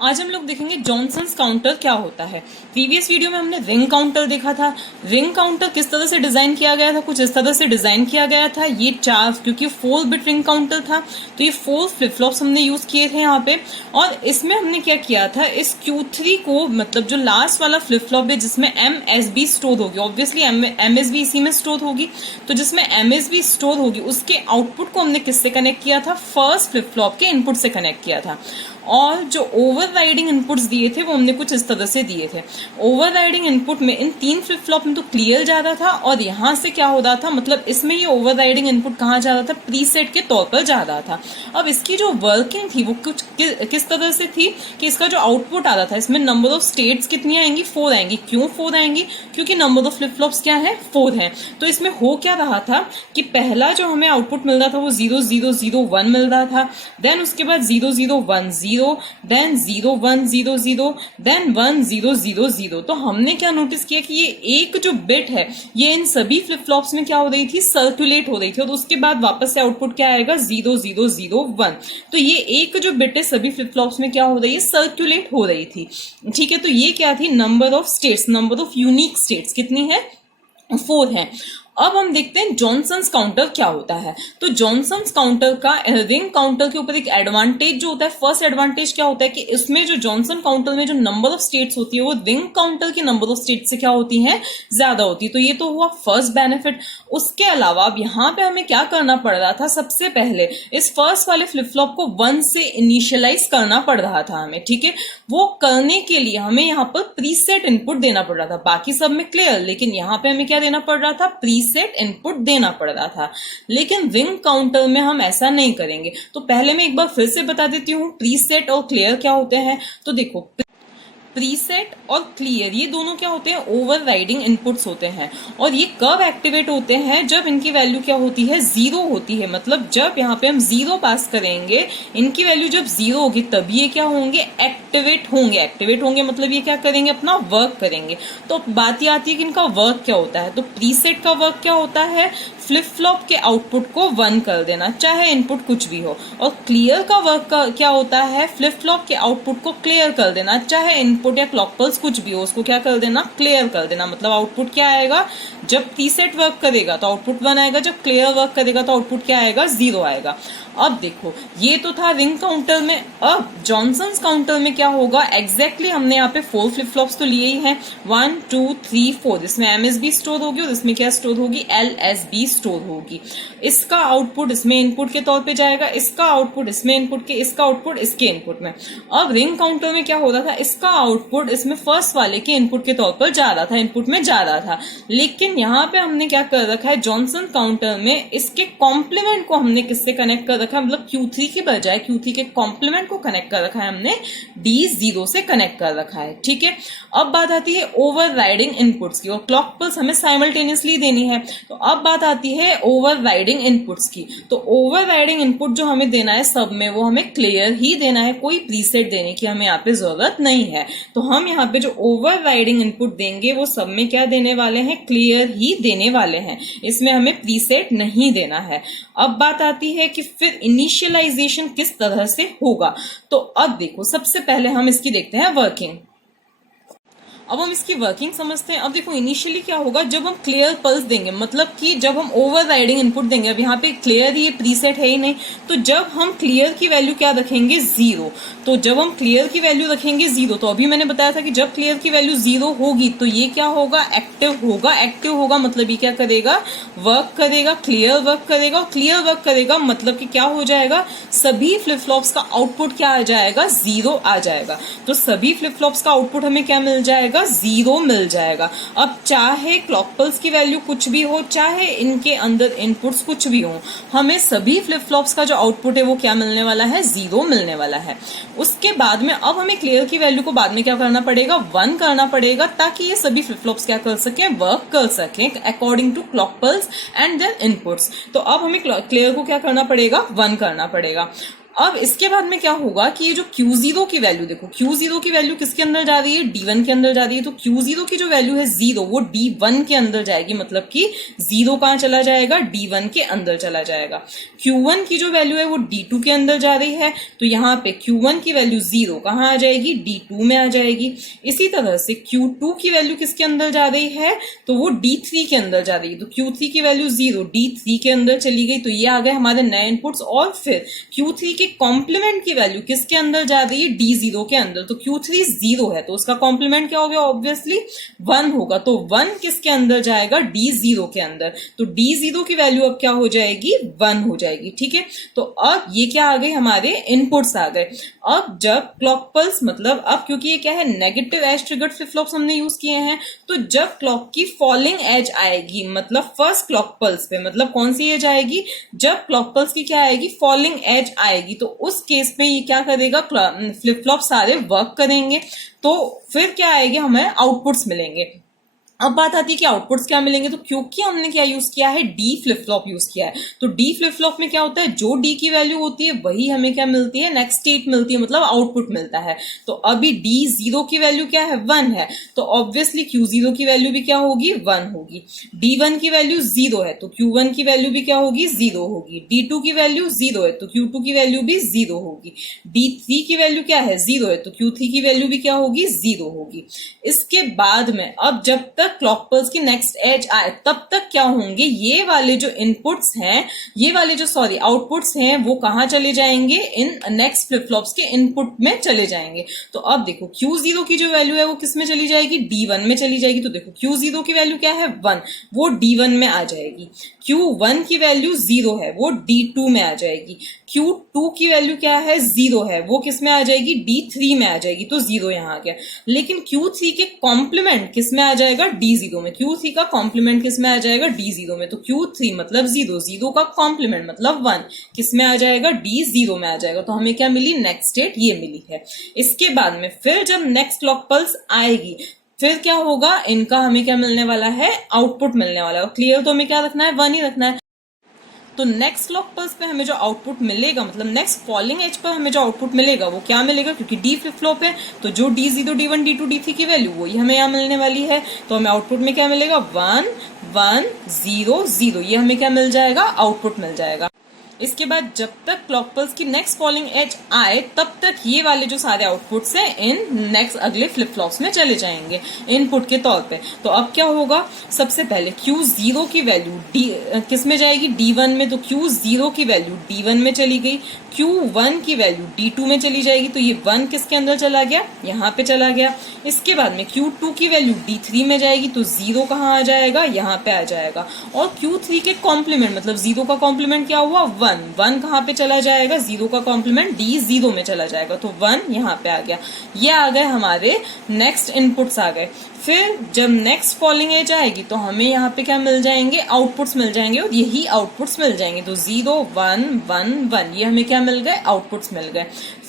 आज हम लोग देखेंगे जॉनसन्स काउंटर क्या होता है। प्रीवियस वीडियो में हमने रिंग काउंटर देखा था। रिंग काउंटर किस तरह से डिजाइन किया गया था, कुछ इस तरह से डिजाइन किया गया था। ये चार, क्योंकि 4 बिट रिंग काउंटर था तो ये 4 फ्लिप फ्लॉप्स हमने यूज किए थे यहाँ पे। और इसमें हमने क्या किया था, इस Q3 को, मतलब जो लास्ट वाला फ्लिप फ्लॉप है जिसमें MSB स्टोर होगी, ऑब्वियसली MSB इसी में स्टोर होगी, तो जिसमें MSB स्टोर होगी उसके आउटपुट को हमने किससे कनेक्ट किया था, फर्स्ट फ्लिप फ्लॉप के इनपुट से कनेक्ट किया था। और जो ओवरराइडिंग इनपुट्स दिए थे वो हमने कुछ इस तरह से दिए थे। ओवरराइडिंग इनपुट में इन 3 फ्लिप फ्लॉप में तो क्लियर जा रहा था, और यहाँ से क्या हो रहा था, मतलब इसमें ये ओवरराइडिंग इनपुट कहाँ जा रहा था, प्रीसेट के तौर पर जा रहा था। अब इसकी जो वर्किंग थी वो कुछ किस तरह से थी कि इसका जो आउटपुट आ रहा था, इसमें नंबर ऑफ स्टेट्स कितनी आएंगी, 4 आएंगी। क्यों 4 आएंगी, क्योंकि नंबर ऑफ फ्लिप फ्लॉप्स क्या है, 4 है। तो इसमें हो क्या रहा था कि पहला जो हमें आउटपुट मिल रहा था वो 0 0 0 1 मिल रहा था, देन उसके बाद 0 0 1 0, देन 0 1 0 0, देन 1 0 0 0। तो हमने क्या नोटिस किया कि ये एक जो बिट है ये इन सभी फ्लिप फ्लॉप्स में क्या हो रही थी, सर्कुलेट हो रही थी, और उसके बाद वापस से आउटपुट क्या आएगा, 0 0 0 1। तो ये एक जो बिट है सभी फ्लिप फ्लॉप्स में क्या हो रही है, सर्कुलेट हो रही थी। ठीक है, तो ये क्या थी, number of states, number of unique states कितनी है, 4 है। अब हम देखते हैं जॉनसन्स काउंटर क्या होता है। तो जॉनसन्स काउंटर का रिंग काउंटर के ऊपर एक एडवांटेज जो होता है, फर्स्ट एडवांटेज क्या होता है कि इसमें जो जॉनसन काउंटर में जो नंबर ऑफ स्टेट्स होती है वो रिंग काउंटर की नंबर ऑफ स्टेट्स से क्या होती है, ज्यादा होती है। तो ये तो हुआ फर्स्ट बेनिफिट। उसके अलावा अब यहाँ पे हमें क्या करना पड़ रहा था, सबसे पहले इस फर्स्ट वाले फ्लिप फ्लॉप को 1 से इनिशियलाइज करना पड़ रहा था हमें। ठीक है, वो करने के लिए हमें यहाँ पर प्रीसेट इनपुट देना पड़ रहा था। बाकी सब में क्लियर, लेकिन यहाँ पे हमें क्या देना पड़ रहा था, प्रीसेट इनपुट देना पड़ रहा था। लेकिन रिंग काउंटर में हम ऐसा नहीं करेंगे। तो पहले मैं एक बार फिर से बता देती हूँ प्रीसेट और क्लियर क्या होते हैं। तो देखो, प्रीसेट और क्लियर ये दोनों क्या होते हैं, ओवरराइडिंग इनपुट्स होते हैं। और ये कब एक्टिवेट होते हैं, जब इनकी वैल्यू क्या होती है, 0 होती है। मतलब जब यहाँ पे हम 0 पास करेंगे, इनकी वैल्यू जब 0 होगी तभी ये क्या होंगे, एक्टिवेट होंगे। एक्टिवेट होंगे मतलब ये क्या करेंगे, अपना वर्क करेंगे। तो बात ये आती है कि इनका वर्क क्या होता है। तो प्रीसेट का वर्क क्या होता है, फ्लिप फ्लॉप के आउटपुट को 1 कर देना, चाहे इनपुट कुछ भी हो। और क्लियर का वर्क क्या होता है, फ्लिप फ्लॉप के आउटपुट को क्लियर कर देना, चाहे इनपुट या क्लॉक पल्स कुछ भी हो, उसको क्या कर देना, क्लियर कर देना। मतलब आउटपुट क्या आएगा, जब प्रीसेट वर्क करेगा तो आउटपुट 1 आएगा, जब क्लियर वर्क करेगा तो आउटपुट क्या आएगा, 0 आएगा। अब देखो, ये तो था रिंग काउंटर में। अब जॉनसन्स काउंटर में क्या होगा, एग्जैक्टली हमने यहाँ पे 4 फ्लिप फ्लॉप्स तो लिए ही हैं, 1 2 3 4। इसमें MSB स्टोर होगी और इसमें क्या स्टोर होगी, LSB स्टोर होगी। इसका आउटपुट इसमें इनपुट के तौर पे जाएगा, इसका आउटपुट इसमें इनपुट के, इसका आउटपुट इसके इनपुट में। अब रिंग काउंटर में क्या हो रहा था, इसका आउटपुट इसमें फर्स्ट वाले के इनपुट के तौर पर जा रहा था, इनपुट में जा रहा था। लेकिन यहाँ पे हमने क्या कर रखा है, जॉनसन काउंटर में इसके कॉम्प्लीमेंट को हमने किससे कनेक्ट कर रखा है, मतलब Q3 की बजाय Q3 के कॉम्प्लीमेंट को कनेक्ट कर रखा है हमने, D0 से कनेक्ट कर रखा है। ठीक है, अब बात आती है ओवरराइडिंग इनपुट्स की, और क्लॉक पल्स हमें साइमल्टेनियसली देनी है। तो अब बात आती है ओवरराइडिंग इनपुट्स की। तो ओवरराइडिंग इनपुट जो हमें देना है सब में, वो हमें क्लियर ही देना है, कोई प्रीसेट देने की हमें यहाँ पे जरूरत नहीं है। तो हम यहाँ पे जो ओवरराइडिंग इनपुट देंगे वो सब में क्या देने वाले हैं, क्लियर ही देने वाले हैं। इसमें हमें प्रीसेट नहीं देना है। अब बात आती है कि फिर इनिशियलाइजेशन किस तरह से होगा। तो अब देखो, सबसे पहले हम इसकी देखते हैं वर्किंग। अब हम इसकी वर्किंग समझते हैं। अब देखो, इनिशियली क्या होगा, जब हम क्लियर पल्स देंगे, मतलब कि जब हम ओवरराइडिंग इनपुट देंगे, अब यहाँ पे क्लियर ये प्रीसेट है ही नहीं, तो जब हम क्लियर की वैल्यू क्या रखेंगे, 0। तो जब हम क्लियर की वैल्यू रखेंगे 0, तो अभी मैंने बताया था कि जब क्लियर की वैल्यू 0 होगी तो ये क्या होगा, एक्टिव होगा। एक्टिव होगा मतलब ये क्या करेगा, वर्क करेगा, क्लियर वर्क करेगा। और क्लियर वर्क करेगा मतलब कि क्या हो जाएगा, सभी फ्लिप फ्लॉप्स का आउटपुट क्या आ जाएगा, 0 आ जाएगा। तो सभी फ्लिप फ्लॉप्स का आउटपुट हमें क्या मिल जाएगा, 0 मिल जाएगा। अब चाहे क्लॉक पल्स की वैल्यू कुछ भी हो, चाहे इनके अंदर इनपुट्स कुछ भी हो, हमें सभी फ्लिप फ्लॉप्स का जो आउटपुट है वो क्या मिलने वाला है, 0 मिलने वाला है। उसके बाद में अब हमें क्लियर की वैल्यू को बाद में क्या करना पड़ेगा, 1 करना पड़ेगा, ताकि ये सभी फ्लिप फ्लॉप्स क्या कर सकें, वर्क कर सकें according to clock pulse and their inputs. तो अब हमें क्लियर को क्या करना पड़ेगा, 1 करना पड़ेगा। अब इसके बाद में क्या होगा कि ये जो Q0 की वैल्यू, देखो Q0 की वैल्यू किसके अंदर जा रही है, D1 के अंदर जा रही है। तो Q0 की जो वैल्यू है 0 वो D1 के अंदर जाएगी, मतलब कि 0 कहाँ चला जाएगा, D1 के अंदर चला जाएगा। Q1 की जो वैल्यू है वो D2 के अंदर जा रही है, तो यहाँ पे Q1 की वैल्यू 0 कहाँ आ जाएगी, D2 में आ जाएगी। इसी तरह से Q2 की वैल्यू किसके अंदर जा रही है, तो वो D3 के अंदर जा रही है। तो Q3 की वैल्यू 0 D3 के अंदर चली गई, तो ये आ गए हमारे नए इनपुट्स। और फिर Q3 के कॉम्प्लीमेंट की वैल्यू किसके अंदर जा रही है, D0 के अंदर। तो Q3 0 है, तो उसका कॉम्प्लीमेंट क्या हो गया, ऑब्वियसली 1 होगा। तो 1 किसके अंदर जाएगा, D0 के अंदर। तो D0 की वैल्यू अब क्या हो जाएगी, 1 हो जाएगी। ठीक है, तो अब ये क्या आ गए, हमारे इनपुट्स आ गए। अब जब क्लॉक पल्स, मतलब अब क्योंकि ये क्या है, negative edge triggered flip flops हमने यूज किए हैं, तो जब क्लॉक की फॉलिंग एज आएगी, मतलब फर्स्ट क्लॉक पल्स पे, मतलब कौन सी एज आएगी, जब क्लॉक पल्स की क्या आएगी, फॉलिंग एज आएगी, तो उस केस में ये क्या करेगा, फ्लिप फ्लॉप सारे वर्क करेंगे। तो फिर क्या आएगी, हमें आउटपुट्स मिलेंगे। अब बात आती है कि आउटपुट्स क्या मिलेंगे, तो क्योंकि हमने क्या यूज किया है, डी फ्लिप फ्लॉप यूज किया है, तो डी फ्लिप फ्लॉप में क्या होता है, जो डी की वैल्यू होती है वही हमें क्या मिलती है, नेक्स्ट स्टेट मिलती है, मतलब आउटपुट मिलता है। तो अभी D0 की वैल्यू क्या है, 1 है, तो ऑब्वियसली Q0 की वैल्यू भी क्या होगी, 1 होगी। D1 की वैल्यू 0 है, तो Q1 की वैल्यू भी क्या होगी, 0 होगी। D2 की वैल्यू 0 है, तो Q2 की वैल्यू भी 0 होगी। D3 की वैल्यू क्या है, 0 है, तो Q3 की वैल्यू भी क्या होगी, 0 होगी। इसके बाद में अब जब तक क्लॉक पल्स की नेक्स्ट एज आए तब तक क्या होंगे, ये वाले जो इनपुट्स हैं, ये वाले जो आउटपुट्स हैं, वो कहां चले जाएंगे, इन नेक्स्ट फ्लिप फ्लॉप्स के इनपुट में चले जाएंगे। तो अब देखो Q0 की जो वैल्यू है वो किस में चली जाएगी, D1 में चली जाएगी। तो देखो Q0 की वैल्यू क्या है, 1, वो D1 में आ जाएगी। Q1 की वैल्यू 0 है, वो D2 में आ जाएगी। Q2 की वैल्यू क्या है, 0 है, वो किस में आ जाएगी, D3 में आ जाएगी, तो 0 यहां आ गया। लेकिन Q3 के कॉम्प्लीमेंट किस में आ जाएगा, D0 में। Q3 का कॉम्प्लीमेंट किस में आ जाएगा, D0 में। तो Q3 मतलब 0, 0 का कॉम्प्लीमेंट मतलब 1 किस में आ जाएगा, D0 में आ जाएगा। तो हमें क्या मिली, नेक्स्ट स्टेट ये मिली है। इसके बाद में फिर जब नेक्स्ट क्लॉक पल्स आएगी, फिर क्या होगा, इनका हमें क्या मिलने वाला है, आउटपुट मिलने वाला है। क्लियर, तो हमें क्या रखना है, 1 ही रखना है। तो नेक्स्ट क्लॉक पल्स पे हमें जो आउटपुट मिलेगा, मतलब नेक्स्ट फॉलिंग एज पर हमें जो आउटपुट मिलेगा वो क्या मिलेगा, क्योंकि डी फ्लिप फ्लॉप है, तो जो D0, D1, D2, D3 की वैल्यू वही हमें यहाँ मिलने वाली है। तो हमें आउटपुट में क्या मिलेगा, 1 1 0 0, ये हमें क्या मिल जाएगा, आउटपुट मिल जाएगा। इसके बाद जब तक क्लॉक पल्स की नेक्स्ट फॉलिंग एज आए तब तक ये वाले जो सारे आउटपुट्स हैं इन नेक्स्ट अगले फ्लिप फ्लॉप्स में चले जाएंगे इनपुट के तौर पे। तो अब क्या होगा, सबसे पहले Q0 की वैल्यू किस में जाएगी, D1 में। तो Q0 की वैल्यू D1 में चली गई। Q1 की वैल्यू D2 में चली जाएगी, तो ये 1 किसके अंदर चला गया, यहाँ पे चला गया। इसके बाद में Q2 की वैल्यू D3 में जाएगी, तो 0 कहाँ आ जाएगा, यहाँ पे आ जाएगा। और Q3 के कॉम्प्लीमेंट, मतलब 0 का कॉम्प्लीमेंट क्या हुआ, 1 1 कहाँ पे चला जाएगा, 0 का कॉम्प्लीमेंट D0 में चला जाएगा, तो 1 यहाँ पे आ गया। ये आ गए हमारे नेक्स्ट इनपुट्स आ गए। फिर जब नेक्स्ट फॉलिंग एज आएगी तो हमें यहाँ पे क्या मिल जाएंगे, आउटपुट्स मिल जाएंगे, और यही आउटपुट्स मिल जाएंगे। तो 0 1 1 1, ये हमें क्या मिल गए, आउटपुट्स मिल गए।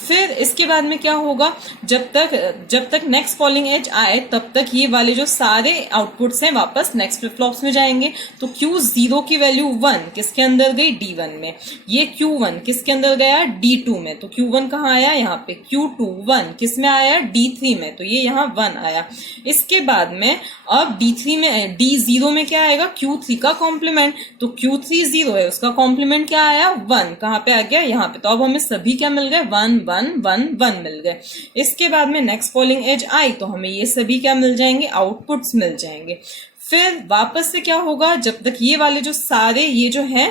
फिर इसके बाद में क्या होगा, जब तक नेक्स्ट फॉलिंग एज आए तब तक ये वाले जो सारे आउटपुट्स हैं वापस नेक्स्ट फ्लिप फ्लॉप्स में जाएंगे। तो Q0 की वैल्यू 1 किसके अंदर गई, D1 में। ये Q1 किसके अंदर गया, D2 में। तो Q1 कहाँ आया, यहाँ पे। Q2 1 किस में आया, D3 में, तो ये यहाँ 1 आया। इसके बाद में अब D0 में क्या आएगा, Q3 का कॉम्प्लीमेंट। तो Q3 0 है, उसका कॉम्प्लीमेंट क्या आया, 1, कहाँ पे आ गया, यहाँ पे। तो अब हमें सभी क्या मिल गए, 1 1 1 1 मिल गए। इसके बाद में नेक्स्ट फॉलिंग एज आई तो हमें ये सभी क्या मिल जाएंगे, आउटपुट्स मिल जाएंगे। फिर वापस से क्या होगा, जब तक ये वाले जो सारे ये जो है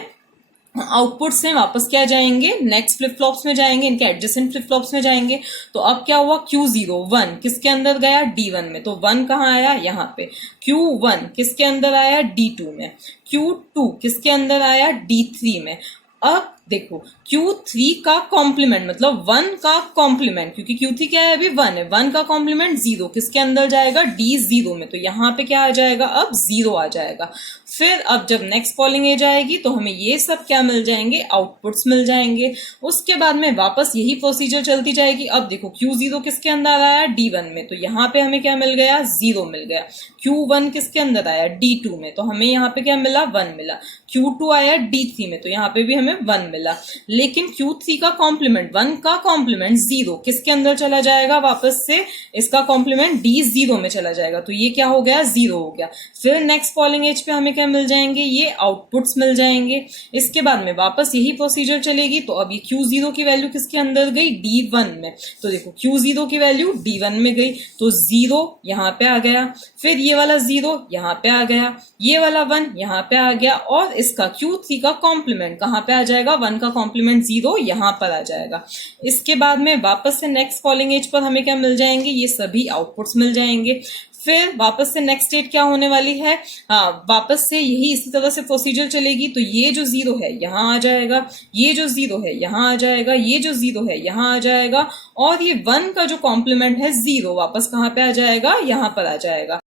आउटपुट्स हैं वापस क्या जाएंगे, नेक्स्ट फ्लिप फ्लॉप्स में जाएंगे, इनके एडजेसेंट फ्लिप फ्लॉप्स में जाएंगे। तो अब क्या हुआ, Q0 1 किसके अंदर गया, D1 में। तो 1 कहाँ आया, यहाँ पे। Q1 किसके अंदर आया, D2 में। Q2 किसके अंदर आया, D3 में। अब देखो Q3 का कॉम्प्लीमेंट मतलब 1 का कॉम्प्लीमेंट, क्योंकि Q3 क्या है, अभी 1 है, 1 का कॉम्प्लीमेंट 0 किसके अंदर जाएगा, D0 में। तो यहाँ पे क्या आ जाएगा, अब 0 आ जाएगा। फिर अब जब नेक्स्ट फॉलिंग एज आएगी तो हमें ये सब क्या मिल जाएंगे, आउटपुट्स मिल जाएंगे। उसके बाद में वापस यही प्रोसीजर चलती जाएगी। अब देखो Q0 किसके अंदर आया, D1 में। तो यहाँ पे हमें क्या मिल गया, 0 मिल गया। Q1 किसके अंदर आया, D2 में। तो हमें यहाँ पे क्या मिला, 1 मिला। Q2 आया D3 में, तो यहाँ पे भी हमें 1 मिला। मिला, लेकिन Q3 का कॉम्प्लीमेंट 1 का कॉम्प्लीमेंट 0 किसके अंदर चला जाएगा, वापस से इसका कॉम्प्लीमेंट D 0 में चला जाएगा, तो ये क्या हो गया, 0 हो गया। फिर नेक्स्ट फॉलोइंग एज पे हमें क्या मिल जाएंगे, ये आउटपुट्स मिल जाएंगे। इसके बाद में वापस यही प्रोसीजर चलेगी, तो अब ये Q0 की वैल्यू किसके अंदर गई, D1 में, तो देखो Q0 की वैल्यू D1 में गई, तो 0 यहाँ पे आ गया, फिर ये वाला 0 यहाँ पे आ गया, ये वाला 1 यहाँ पे आ गया, और इसका Q3 का कॉम्प्लीमेंट कहाँ पे आ जाएगा, 1 का कॉम्प्लीमेंट 0 यहाँ पर आ जाएगा। इसके बाद में वापस से नेक्स्ट फॉलोइंग एज पर हमें क्या मिल जाएंगे, ये सभी आउटपुट्स मिल जाएंगे। फिर वापस से नेक्स्ट स्टेट क्या होने वाली है, वापस से यही इसी तरह से प्रोसीजर चलेगी, तो ये जो 0 है यहाँ आ जाएगा, ये जो 0 है यहाँ आ जाएगा, ये जो 0 है यहाँ आ जाएगा, और ये 1 का जो कॉम्प्लीमेंट है 0 वापस कहाँ पे आ जाएगा, यहाँ पर आ जाएगा।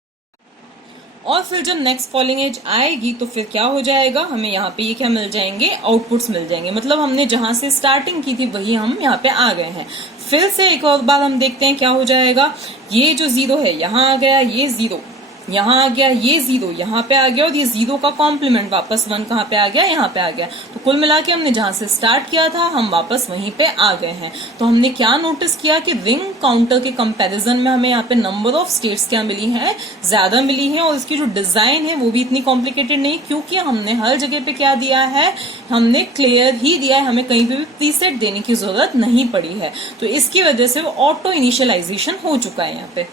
और फिर जब नेक्स्ट फॉलोइंग एज आएगी तो फिर क्या हो जाएगा, हमें यहाँ पे ये क्या मिल जाएंगे, आउटपुट्स मिल जाएंगे, मतलब हमने जहां से स्टार्टिंग की थी वही हम यहाँ पे आ गए हैं। फिर से एक और बार हम देखते हैं क्या हो जाएगा, ये जो 0 है यहाँ आ गया, ये 0 यहाँ आ गया, ये 0 यहाँ पे आ गया, और ये 0 का कॉम्प्लीमेंट वापस 1 कहाँ पे आ गया, यहाँ पे आ गया। तो कुल मिला के हमने जहां से स्टार्ट किया था हम वापस वहीं पे आ गए हैं। तो हमने क्या नोटिस किया कि रिंग काउंटर के कंपैरिजन में हमें यहाँ पे नंबर ऑफ स्टेट्स क्या मिली है, ज्यादा मिली है, और इसकी जो डिजाइन है वो भी इतनी कॉम्प्लिकेटेड नहीं, क्योंकि हमने हर जगह पे क्या दिया है, हमने क्लियर ही दिया है, हमें कहीं पे भी प्रीसेट देने की जरूरत नहीं पड़ी है। तो इसकी वजह से वो ऑटो इनिशियलाइजेशन हो चुका है यहाँ पे।